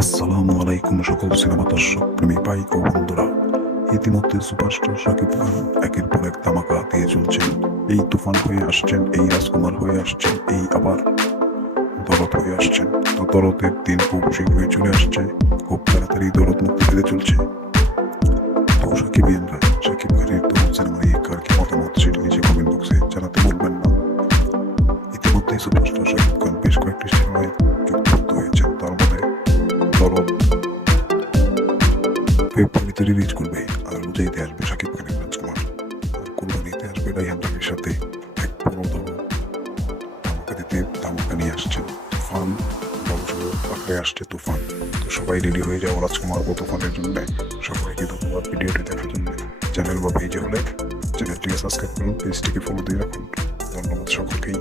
আসসালামু আলাইকুম সকল সিনেমা দর্শক প্রেমী ভাই ও বন্ধুরা। ইতিমধ্যে সুপারস্টার শাকিব খান একের পর এক ধামাকা দিয়ে চলছেন। এই তুফান হয়ে আসছেন, এই রাজকুমার হয়ে আসছেন, এই আবার দরদ হয়ে আসছেন। তো দরদের দিন খুব শীঘ্রই চলে আসছে, খুব তাড়াতাড়ি দরদ মুক্তি পেতে চলছে। তো শাকিবিয়ানরা শাকিব খানের তো সিনেমা নিয়ে কার কি মতামত সেটি নিচে কমেন্ট বক্সে জানাতে ভুলবেন না। ইতিমধ্যে সুপারস্টার শাকিব খান বেশ কয়েকটি সিনেমায় যুক্ত হয়েছেন, তার মধ্যে দরদ ফেব্রুয়ারিতে রিলিজ করবে, আর রোজাইতে আসবে শাকিব খানের রাজকুমার, আর কুরবানিতে আসবে রায়হান রাফির সাথে এক বড় ধরো ধামাকা দিতে ধামাকা নিয়ে আসছেন তুফান। পাখড়ে আসছে তুফান। তো সবাই রেডি হয়ে যাও রাজকুমার ও তুফানের জন্য। সবাইকে ধন্যবাদ ভিডিওটি দেখার জন্য। চ্যানেল বা পেজে হলে চ্যানেলটিকে সাবস্ক্রাইব করুন, পেজটিকে ফলো দিয়ে রাখুন। ধন্যবাদ সকলকেই।